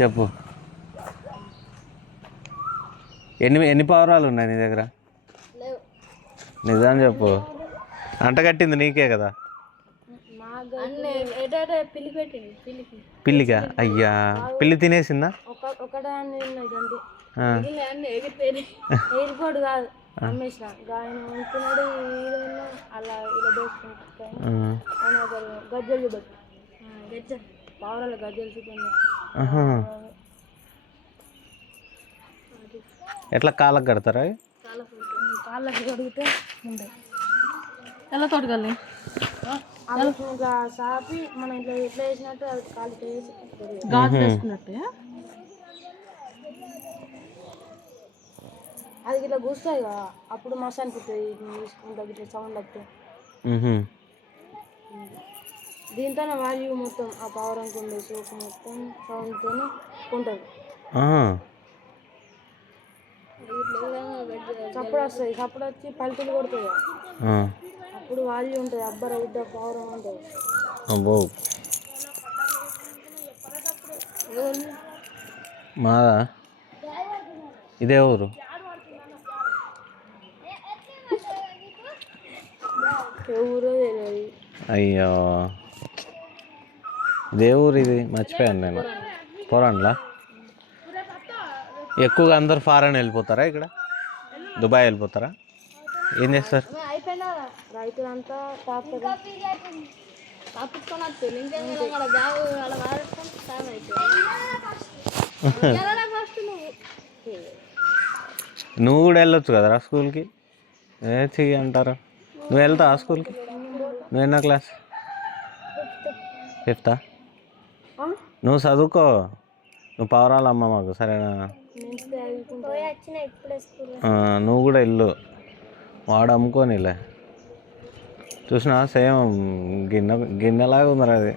చెప్పు. ఎన్ని పావురాలు ఉన్నాయి నీ దగ్గర? నిజం చెప్పు. అంట కట్టింది నీకే కదా? పిల్లికా? అయ్యా, పిల్లి తినేసిందా? ఎయిర్పోర్ట్ కాదు అమ్మేసిన ఆయన ఉంటున్నాడు అలా ఇలా దోసుకుంటాడు. గజ్జలు చూడదు, గజ్జలు పావురాలు గజ్జలు చూడండి. ఎట్లా కాళ్ళకు కడతారా? కాళ్ళకి కడిగితే ఉంటాయి. ఎలా తోటకాలి ఇంకా సాపి మనం ఇట్లా ఎట్లా వేసినట్టు అది కాళ్ళకి వేసి గాజు వేసుకున్నట్టు అది ఇట్లా కూస్తాయి కదా, అప్పుడు మస్తు అనిపిస్తుంది తీసుకుంటా ఇట్లా సౌండ్ వస్తే. దీంతోనే వాల్యూ మొత్తం ఆ పావురంకి ఉండే సోపు మొత్తం సౌండ్తో కొంటారు. చప్పుడు వస్తాయి, చప్పుడు వచ్చి పల్టీలు కొడుతుంది, అప్పుడు వాల్యూ ఉంటుంది. అబ్బర ఉద్ద పావురం ఉంటుంది. మాదా? ఇదే ఊరు? ఊరో తెలియదు. అయ్యో, ఇదే ఊరు ఇది, మర్చిపోయాను నేను. పోరాన్లా ఎక్కువగా అందరు ఫారెన్ వెళ్ళిపోతారా? ఇక్కడ దుబాయ్ వెళ్ళిపోతారా? ఏం చేస్తారు? రైతులంతా నువ్వు కూడా వెళ్ళొచ్చు కదరా స్కూల్కి? చెయ్యి అంటారా? నువ్వు వెళ్తావా స్కూల్కి? నువ్వు ఎన్నో క్లాస్? 5th? నువ్వు చదువుకో, నువ్వు పావురాలమ్మ మాకు, సరేనా? నువ్వు కూడా వెళ్ళు, వాడు అమ్ముకోనిలే. చూసినా సేమ్ గిన్నెలాగా ఉందిరా అది.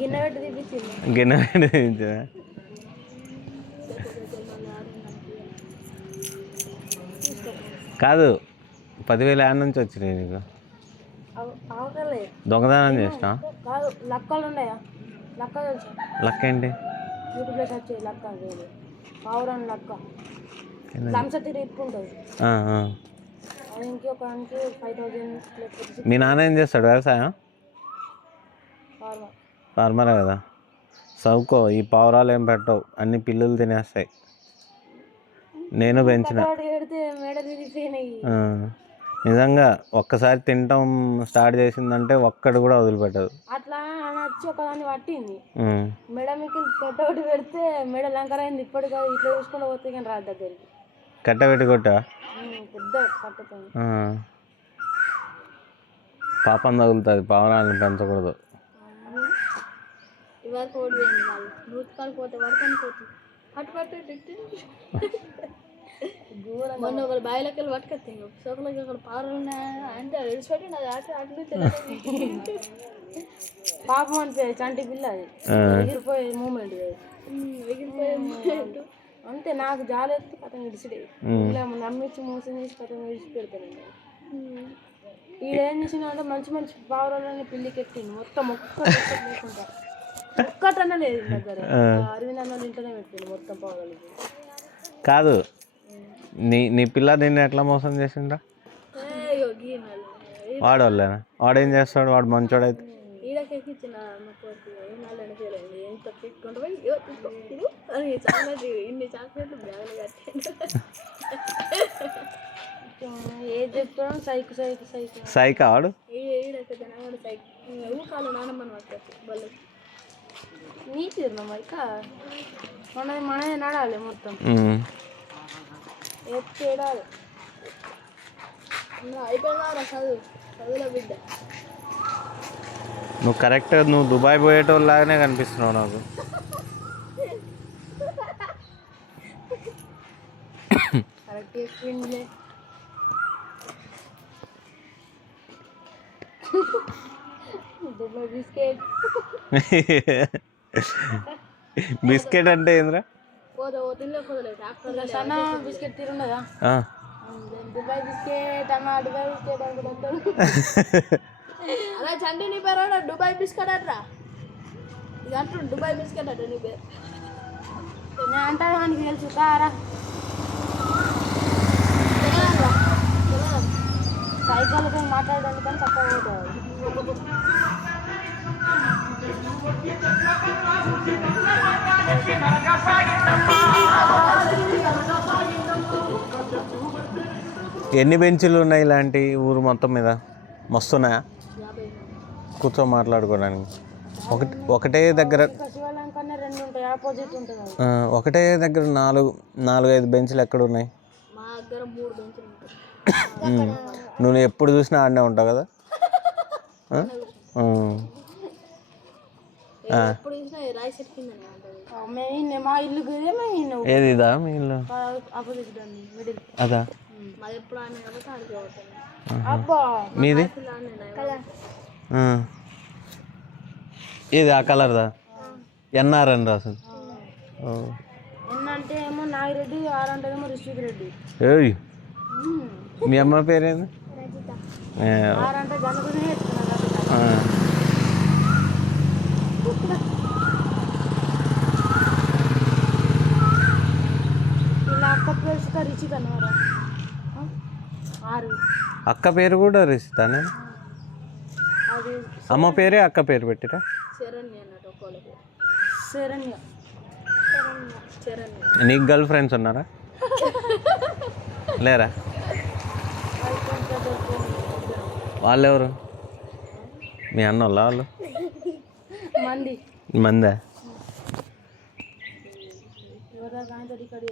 గిన్నె పెట్టి తీపించా. కాదు, 10,000 యాడ్ నుంచి వచ్చినాయి నీకు? దొంగతనం చేసినా? లక్క ఏంటి? మీ నాన్న ఏం చేస్తాడు? వ్యవసాయం? ఫార్మరే కదా. చదువుకో, ఈ పావురాలు ఏం పెట్టవు, అన్ని పిల్లులు తినేస్తాయి. నేను పెంచిన. నిజంగా ఒక్కసారి తినటం స్టార్ట్ చేసిందంటే ఒక్కడు కూడా వదిలిపెట్టదు. అట్లా నచ్చి ఒకదాన్ని పట్టింది మెడ మీకు కట్టబెట్టి పెడితే మెడ లంకరైంది. ఇప్పటికి ఇట్లా చూసుకుంటూ పోతే కానీ రాదు దగ్గరికి. కట్టబెట్టి కొట్టా? పెద్ద కట్టతో. పాపం తగులుతుంది, పావురాలను పెంచకూడదు. ఇవాళ కోడి పోయింది, వాళ్ళు నూతికాలు పోతే వరకని పోతుంది. మొన్న ఒకరు బాయిలోకి వెళ్ళి పట్టుకొస్తాయి సోకలకి అక్కడ పావురాలు అంటే విడిచిపెట్టి అది అటు పాపం అనిపోయి చంటి పిల్ల, అది ఎగిరిపోయే మూమెంట్, ఎగిరిపోయే మూమెంట్ అంతే. నాకు జాలి ఎత్తి కథ విడిచిడే ఇలా నమ్మించి మోసం చేసి కథ విడిచి పెడతానండి. ఈడేం చేసిన అంటే మంచి మంచి పావురాలని పిల్లికి ఎత్తింది మొత్తం. ఒక్కటన్నా లేదు దగ్గర. అరవింద్ అన్న ఇంట్లోనే పెట్టింది మొత్తం పావురాలకి. కాదు, నీ పిల్ల నిన్ను ఎట్లా మోసం చేసిండ్రా? వాడు వాళ్ళేనా? వాడేం చేస్తాడు? వాడు మంచోడైతే ఇన్ని చాక్లెట్లు బ్యాగులు కట్టాడు. ఏది చెప్తాడు? సైకి సైకి సైకి సైకా వాడు? ఊకాలు నానమ్మని పట్టుకొచ్చి బళ్ళు నీ తీరున్నాం ఇక మనమే నడాలి మొత్తం ఎత్తేడాలి. అయిపోయినా చదువు చదువులో బిడ్డ. నువ్వు కరెక్ట్, నువ్వు దుబాయ్ పోయేటోళ్ళలాగానే కనిపిస్తున్నావు నాకు. కరెక్ట్ చెప్పింది. Dubai biscuit. బిస్కెట్ అంటే ఏంద్రా? సన్న బిస్కెట్ తీరున్నదా? దుబాయ్ బిస్కెట్ అన్న, దుబాయ్ బిస్కెట్ అనుకుంటారు. అలా చండి నీ పేరు దుబాయ్ బిస్కెట్ అట్రా. ఇది అంటుండు దుబాయ్ బిస్కెట్ అట నీ పేరు. నేను అంటే వానికి తెలుసు కారా సైకిల్తో మాట్లాడడానికి కానీ తక్కువ పోతుంది. ఎన్ని బెంచులు ఉన్నాయి ఇలాంటి ఊరు మొత్తం మీద? మస్తున్నాయా కూర్చో మాట్లాడుకోవడానికి? ఒకటే దగ్గర శివాలయం కన్నా 2 ఉంటాయి, ఆపోజిట్ ఉంటుంది. ఒకటే దగ్గర 4-5 బెంచ్లు ఎక్కడ ఉన్నాయి? మా దగ్గర 3 బెంచులు ఉంటాయి. నువ్వు ఎప్పుడు చూసినా ఆడనే ఉంటావు కదా? ఎప్పుడు చూసినా రాయి సెట్ కిందనే ఉంటుంది. మా ఇల్లు ఏది ఇదా మీ ఇల్లు? ఆపోజిట్ మిడిల్ అదా? మాది ఎప్పుడు ఆడినా కాబట్టి ఆడిపోతుంది. అబ్బా మీది ఇది ఆ కలర్దా? ఎన్ఆర్ అని రాసింది. ఎన్ అంటే ఏమో నాగిరెడ్డి, ఆర్ అంటే ఏమో రిషిక్ రెడ్డి. ఏయ్ మీ అమ్మ పేరేంది? ఆర్ అంటే గనుకునే చెప్తున్నారు. ఇలా అక్క పేరు రిషిక్ అన్నమాట. అక్క పేరు కూడా రిషితానే? అది అమ్మ పేరే అక్క పేరు పెట్టిరా? శరణ్య అన్నట్టు ఒక్కోళ్ళ పేరు. శరణ్య. నీకు గర్ల్ ఫ్రెండ్స్ ఉన్నారా? లేరా? వాళ్ళెవరు? మీ అన్నోళ్ళ వాళ్ళు? మంది. మందా? ఎవరా కానీ ఇక్కడ